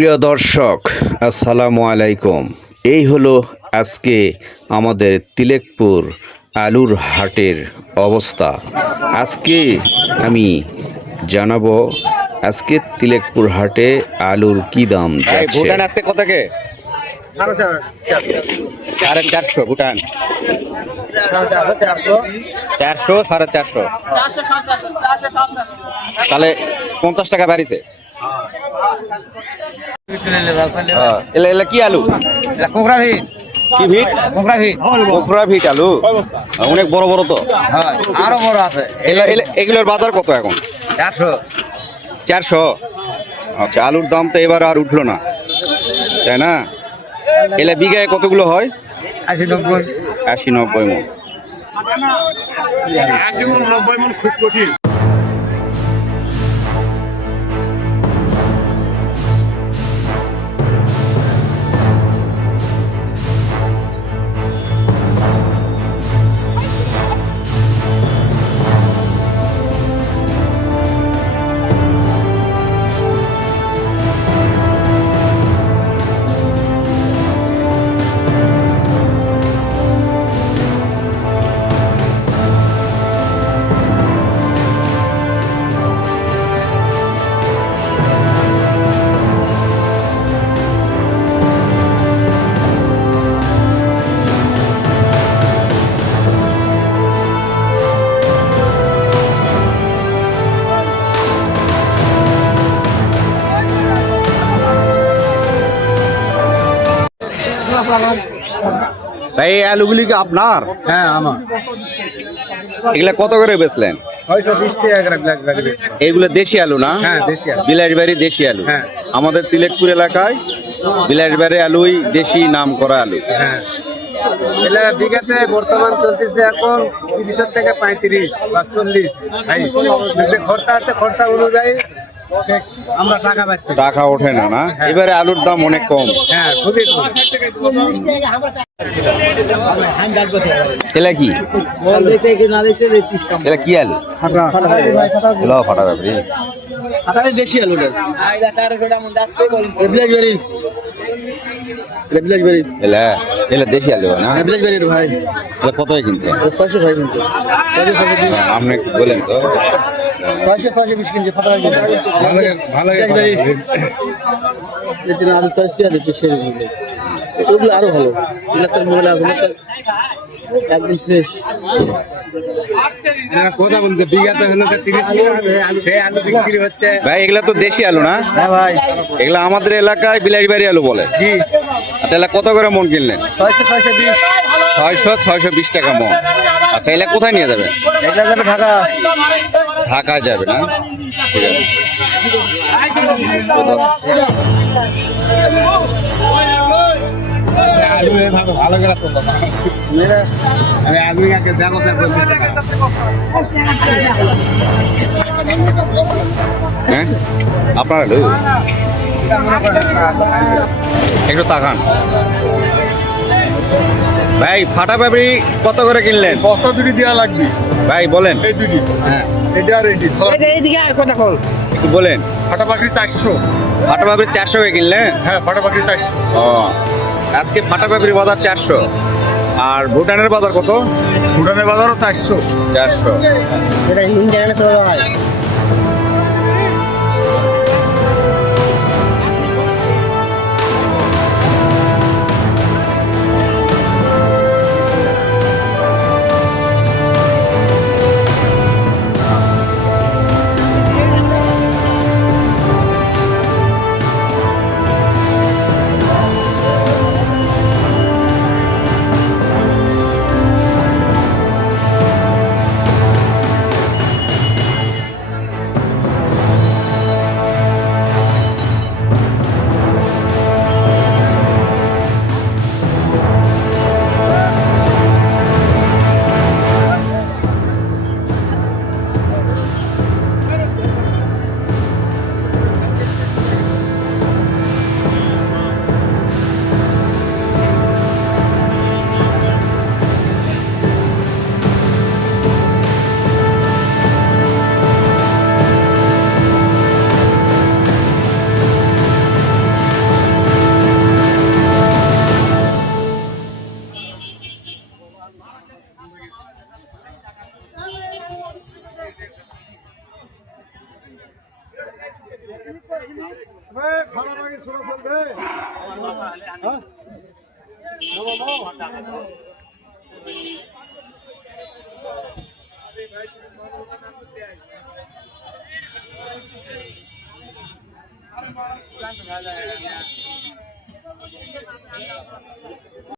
সুপ্রিয় দর্শক, আসসালামু আলাইকুম। এই হলো আজকে আমাদের তিলেকপুর আলুর হাটের অবস্থা। আজকে আমি জানাবো আজকে তিলেকপুর হাটে আলুর কি দাম যাচ্ছে। ভুটান আজকে কত কে? 450 ভুটান, 400 450। তাহলে 50 টাকা বাড়িছে। এলা এলা কি আলু? কোকড়া ভিট, কি ভিট? কোকড়া ভিট। কোকড়া ভিট আলু অনেক বড় বড় তো। হ্যাঁ, আরো বড় আছে। এগুলোর বাজার কত এখন? 400। 400। আচ্ছা, আলুর দাম তো এবার আর উঠলো না, তাই না? এলা বিঘায় কতগুলো হয়? 80-90। 80-90 মন। খুব কঠিন। ভাই, এই আলুগুলি কি আপনার? হ্যাঁ, আমার। এগুলা কত করে বেচলেন? 620 টাকা করে ব্ল্যাক বেরি বেচছি। এইগুলো দেশি আলু না? হ্যাঁ, দেশি আলু। বিলাসবাড়ি দেশি আলু। হ্যাঁ। আমাদের তিলেকপুর এলাকায় বিলাসবাড়ি আলুই দেশি নাম করা আলু। হ্যাঁ, এটা বিঘাতে বর্তমান চলতেছে এখন 30 থেকে 35 বা 40। ভাই, যে খরচা আছে খরচা অনুযায়ী আমরা টাকা পাচ্ছি। টাকা ওঠে না না? এবারে আলুর দাম অনেক কম। হ্যাঁ, খুবই কম। এলা কি? এলা কি আলু? এলা ফাটা ব্যাপারি। দেশি আলু এলা এলা দেশি আলু না? ভাই, এলা কত কিনছেন? 600 ভাই কিন্তু আপনি একটু বলেন তো। 620 কিনছে। ভালো ভালো আলু 600 দিচ্ছে সেই ওগুলো আরো ভালো। এগুলো তো মোবাইল একদম ফ্রেশ। কথা বলতে বিঘাতে হলো 30 সেই আলু বিক্রি হচ্ছে। ভাই, এগুলা তো দেশি আলু না? হ্যাঁ ভাই, এগুলা আমাদের এলাকায় বিলাসবাড়ি আলু বলে। জি। আচ্ছা, এলা কত করে মন কিনলেন? 620। 620 টাকা মন। আচ্ছা, এলা কোথায় নিয়ে যাবেন? এগুলো যাবে ঢাকা। ঢাকা যাবে না? ঠিক আছে। আলু এভাবে ভালো করে তো আমি আলু আগে দেখো স্যার বলতেছি। হ্যাঁ, আপনার আলু একটু তাকান। ভাই, ফাটা পাপড়ি কত করে কিনলেন? কত দুটি দেওয়া লাগবে ভাই বলেন। এই দুটি? হ্যাঁ, এটা আর এটি এইদিকে কথা কল। একটু বলেন। ফাটা পাখি 400। ফাটা পাপড়ি 400 করে কিনলেন? হ্যাঁ, ফাটা পাখি 400। ও, আজকে ফাটা পাপড়ির বাজার 400। আর ভুটানের বাজার কত? ভুটানের বাজারও 400। 400। এটা ইন্ডিয়ানে চলে যায়।